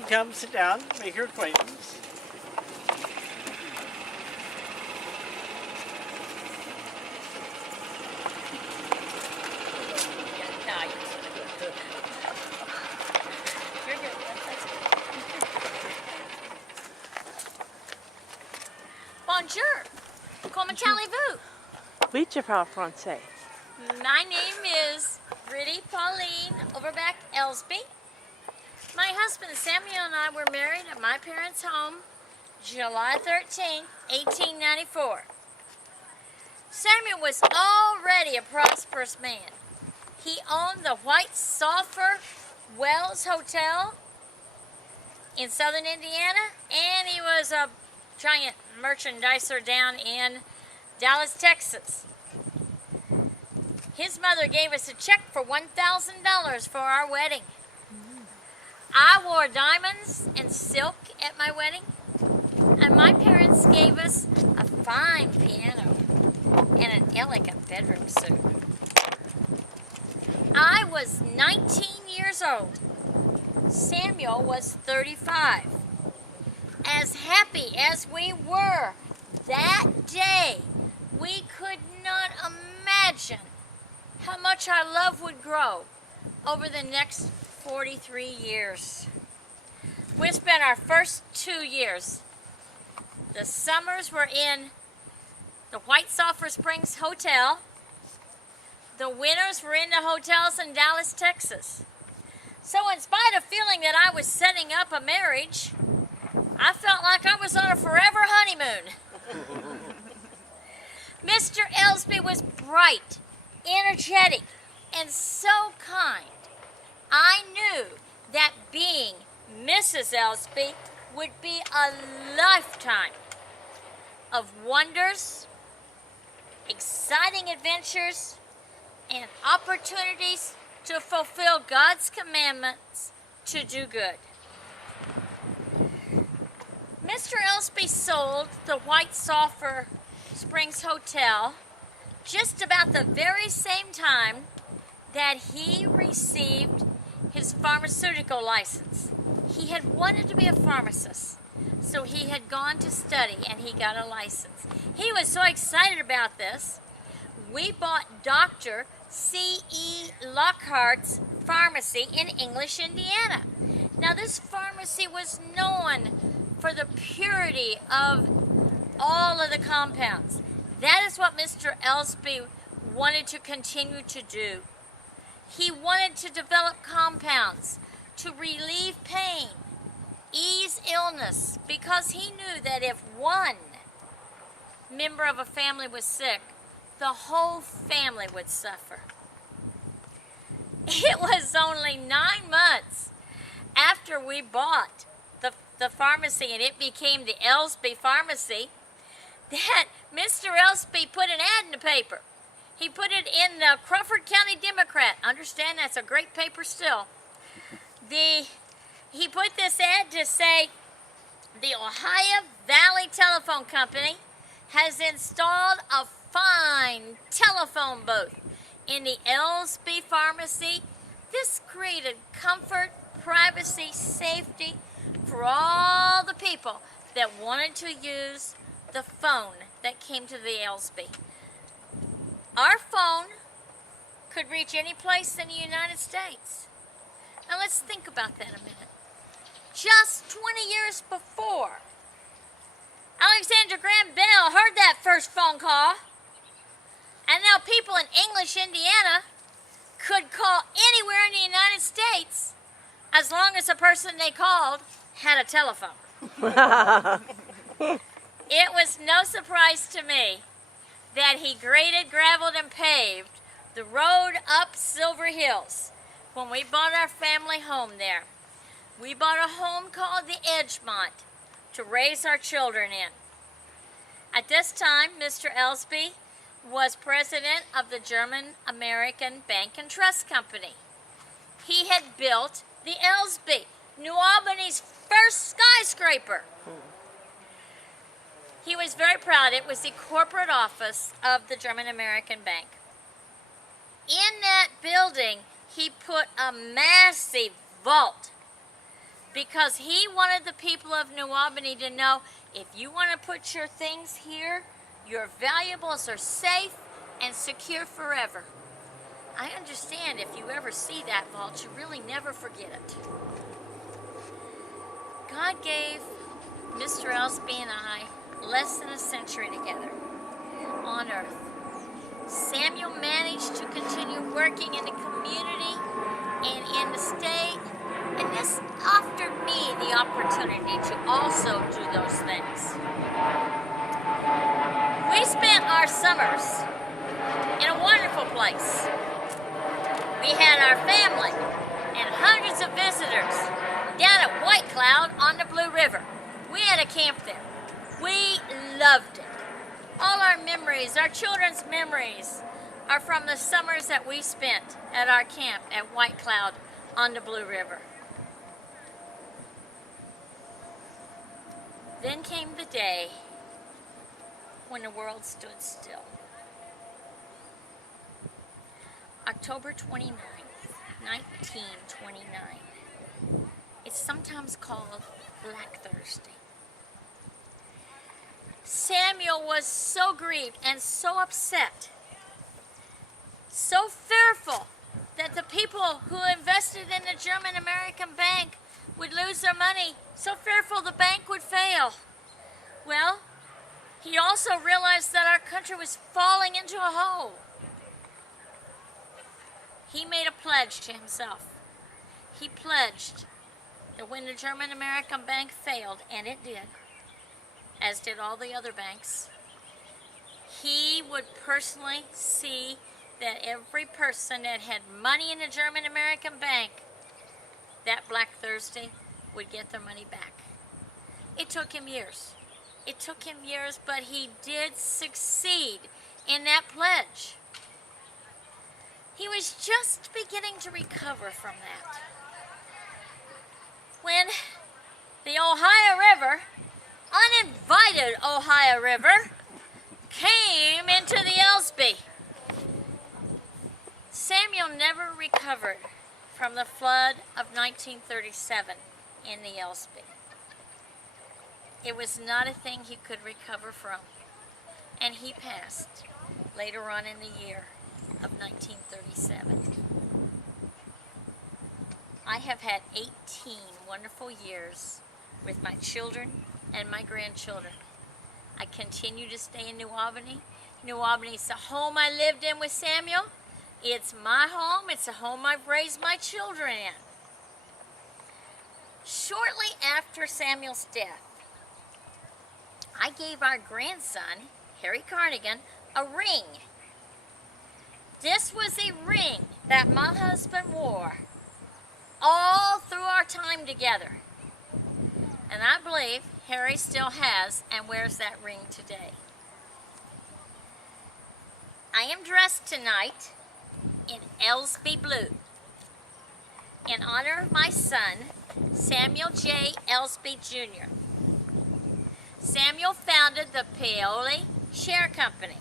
Come, sit down, make your acquaintance. Bonjour. Comment allez-vous? Oui, je parle français. My name is Brittie Pauline Ouerbacker Elsby. My husband Samuel and I were married at my parents' home July 13, 1894. Samuel was already a prosperous man. He owned the White Sulphur Wells Hotel in southern Indiana, and he was a giant merchandiser down in Dallas, Texas. His mother gave us a check for $1,000 for our wedding. I wore diamonds and silk at my wedding, and my parents gave us a fine piano and an elegant bedroom suit. I was 19 years old. Samuel was 35. As happy as we were that day, we could not imagine how much our love would grow over the next 43 years. We spent our first 2 years. The summers were in the White Sulphur Springs Hotel. The winters were in the hotels in Dallas, Texas. So in spite of feeling that I was setting up a marriage, I felt like I was on a forever honeymoon. Mr. Elsby was bright, energetic, and so kind. I knew that being Mrs. Elsby would be a lifetime of wonders, exciting adventures, and opportunities to fulfill God's commandments to do good. Mr. Elsby sold the White Sulphur Springs Hotel just about the very same time that he received his pharmaceutical license. He had wanted to be a pharmacist, so he had gone to study and he got a license. He was so excited about this, we bought Dr. C.E. Lockhart's pharmacy in English, Indiana. Now this pharmacy was known for the purity of all of the compounds. That is what Mr. Elsby wanted to continue to do. He wanted to develop compounds to relieve pain, ease illness, because he knew that if one member of a family was sick, the whole family would suffer. It was only 9 months after we bought the pharmacy and it became the Elsby Pharmacy that Mr. Elsby put an ad in the paper. He put it in the Carawford County Democrat. Understand, that's a great paper still. He put this ad to say, the Ohio Valley Telephone Company has installed a fine telephone booth in the Elsby Pharmacy. This created comfort, privacy, safety for all the people that wanted to use the phone that came to the Elsby. Our phone could reach any place in the United States. Now let's think about that a minute. Just 20 years before, Alexander Graham Bell heard that first phone call, and now people in English, Indiana could call anywhere in the United States as long as the person they called had a telephone. It was no surprise to me that he graded, gravelled, and paved the road up Silver Hills when we bought our family home there. We bought a home called the Edgemont to raise our children in. At this time, Mr. Elsby was president of the German-American Bank and Trust Company. He had built the Elsby, New Albany's first skyscraper. He was very proud. It was the corporate office of the German-American Bank. In that building, he put a massive vault because he wanted the people of New Albany to know, if you want to put your things here, your valuables are safe and secure forever. I understand if you ever see that vault, you really never forget it. God gave Mr. Elsby and I less than a century together on earth. Samuel managed to continue working in the community and in the state, and this offered me the opportunity to also do those things. We spent our summers in a wonderful place. We had our family and hundreds of visitors down at White Cloud on the Blue River. We had a camp there. We loved it. All our memories, our children's memories, are from the summers that we spent at our camp at White Cloud on the Blue River. Then came the day when the world stood still. October 29th, 1929. It's sometimes called Black Thursday. Samuel was so grieved and so upset, so fearful that the people who invested in the German-American bank would lose their money, so fearful the bank would fail. Well, he also realized that our country was falling into a hole. He made a pledge to himself. He pledged that when the German-American bank failed, and it did, as did all the other banks, he would personally see that every person that had money in the German-American bank that Black Thursday would get their money back. It took him years. It took him years, but he did succeed in that pledge. He was just beginning to recover from that when the Ohio River, uninvited Ohio River, came into the Elsby. Samuel never recovered from the flood of 1937 in the Elsby. It was not a thing he could recover from, and he passed later on in the year of 1937. I have had 18 wonderful years with my children and my grandchildren. I continue to stay in New Albany. New Albany is the home I lived in with Samuel. It's my home. It's a home I've raised my children in. Shortly after Samuel's death, I gave our grandson, Harry Carnigan, a ring. This was a ring that my husband wore all through our time together. And I believe Harry still has and wears that ring today. I am dressed tonight in Elsby blue in honor of my son, Samuel J. Elsby Jr. Samuel founded the Paoli Share Company.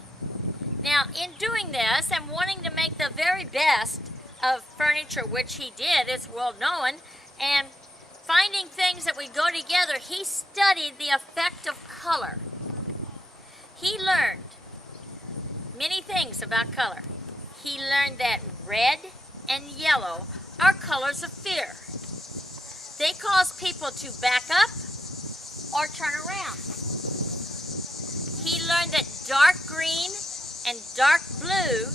Now, in doing this and wanting to make the very best of furniture, which he did, it's well known, and finding things that would go together, he studied the effect of color. He learned many things about color. He learned that red and yellow are colors of fear. They cause people to back up or turn around. He learned that dark green and dark blue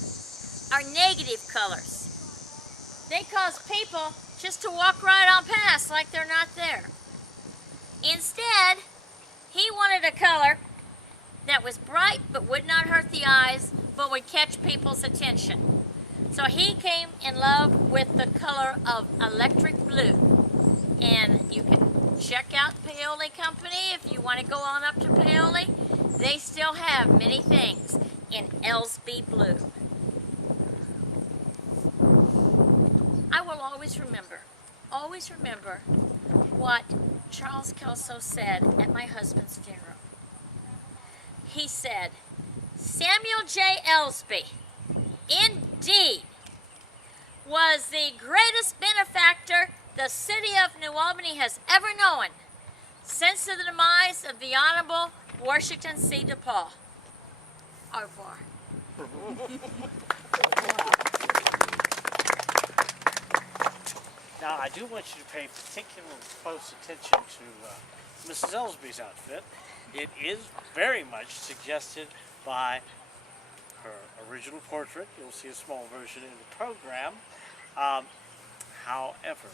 are negative colors. They cause people just to walk right on past like they're not there. Instead, he wanted a color that was bright but would not hurt the eyes, but would catch people's attention. So he came in love with the color of electric blue. And you can check out Paoli Company if you want to go on up to Paoli. They still have many things in Elsby blue. I will always remember what Charles Kelso said at my husband's funeral. He said, Samuel J. Elsby, indeed, was the greatest benefactor the city of New Albany has ever known since the demise of the Honorable Washington C. DePaul. Au revoir. Now, I do want you to pay particular close attention to Mrs. Elsby's outfit. It is very much suggested by her original portrait. You'll see a small version in the program. However,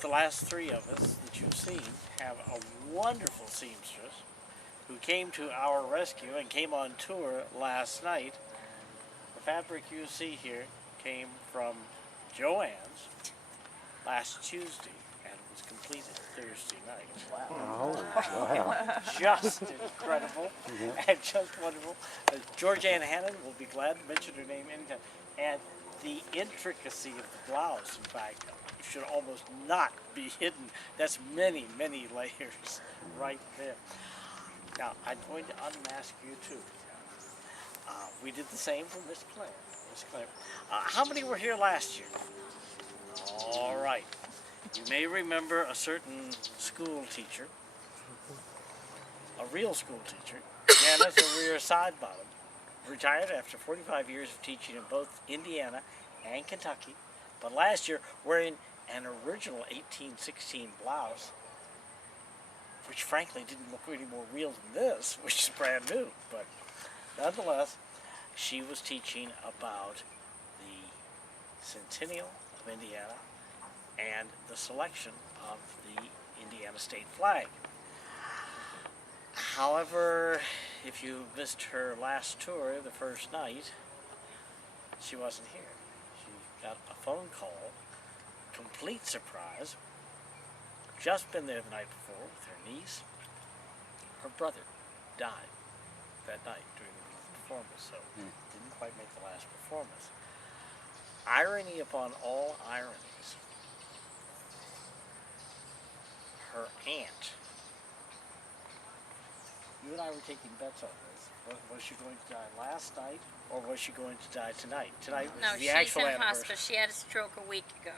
the last three of us that you've seen have a wonderful seamstress who came to our rescue and came on tour last night. The fabric you see here came from Joanne's last Tuesday and was completed Thursday night. Wow. Just incredible and just wonderful. George Ann Hannon will be glad to mention her name anytime. And the intricacy of the blouse, in fact, should almost not be hidden. That's many, many layers right there. Now, I'm going to unmask you too. We did the same for Miss Claire. Miss Claire. How many were here last year? All right. You may remember a certain school teacher, a real school teacher, Janice O'Rear Sidebottom, retired after 45 years of teaching in both Indiana and Kentucky, but last year wearing an original 1816 blouse, which frankly didn't look any more real than this, which is brand new, but nonetheless, she was teaching about the centennial of Indiana and the selection of the Indiana state flag. However, if you missed her last tour the first night, she wasn't here. She got a phone call, complete surprise, just been there the night before with her niece. Her brother died that night during the performance, so didn't quite make the last performance. Irony upon all ironies, her aunt, you and I were taking bets on this. Was she going to die last night, or was she going to die tonight? Tonight was No, the she's actual in anniversary. hospice. She had a stroke a week ago.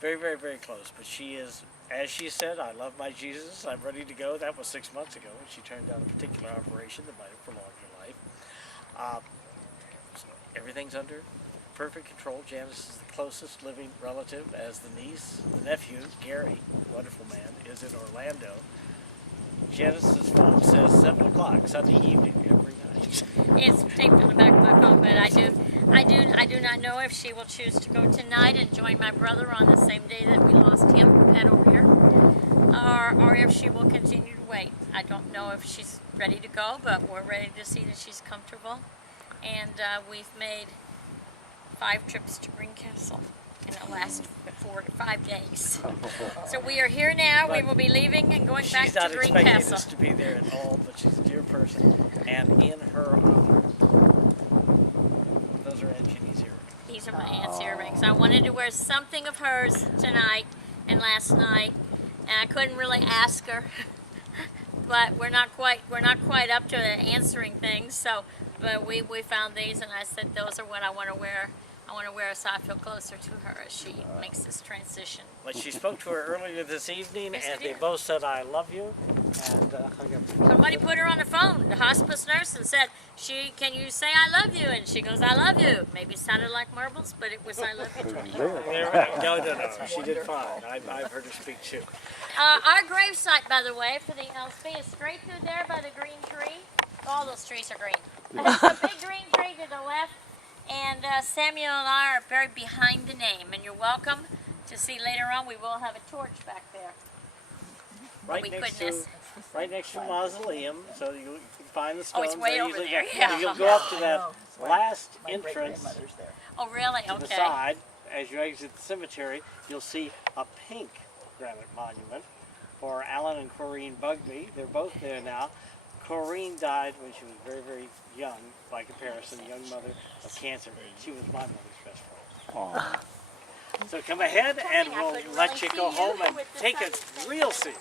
Very, very, very close. But she is, as she said, I love my Jesus. I'm ready to go. That was 6 months ago, and she turned down a particular operation that might have prolonged her life. Everything's under perfect control. Janice is the closest living relative, as the niece, the nephew, Gary, wonderful man, is in Orlando. Janice's phone says 7 o'clock Sunday evening every night. It's taped on the back of my phone, but I do not know if she will choose to go tonight and join my brother on the same day that we lost him, Pat over here, or if she will continue to wait. I don't know if she's ready to go, but we're ready to see that she's comfortable. And we've made 5 trips to Greencastle in the last 4 to 5 days. So we are here now. We will be leaving and going back to She's not expecting us Greencastle. to be there at all, but she's a dear person. And in her honor, those are Aunt Ginny's earrings. These are my aunt's earrings. I wanted to wear something of hers tonight and last night, and I couldn't really ask her. But we're not quite up to answering things. So, but we found these, and I said those are what I want to wear. I want to wear so I feel closer to her as she makes this transition. But she spoke to her earlier this evening, Yes, and I they did. both said, I love you, and hung up. Somebody put her on the phone, the hospice nurse, and said, "Can you say I love you?" And she goes, "I love you." Maybe it sounded like marbles, but it was I love you. No, she did fine. I've heard her speak too. Our gravesite, by the way, for the Elsby is straight through there by the green tree. All those trees are green. There's a big green tree to the left, and Samuel and I are buried behind the name. And you're welcome to see later on. We will have a torch back there. Right we next couldn't to, miss. right next to the mausoleum, so you can find the Oh, stones. it's way They over usually there, go- yeah. You'll go up to that last entrance Oh, really? to the Okay. side. As you exit the cemetery, you'll see a pink granite monument for Alan and Corrine Bugby. They're both there now. Corrine died when she was very, very young, by comparison, young mother of cancer. She was my mother's best friend. So come ahead and we'll let you go home and take a real seat.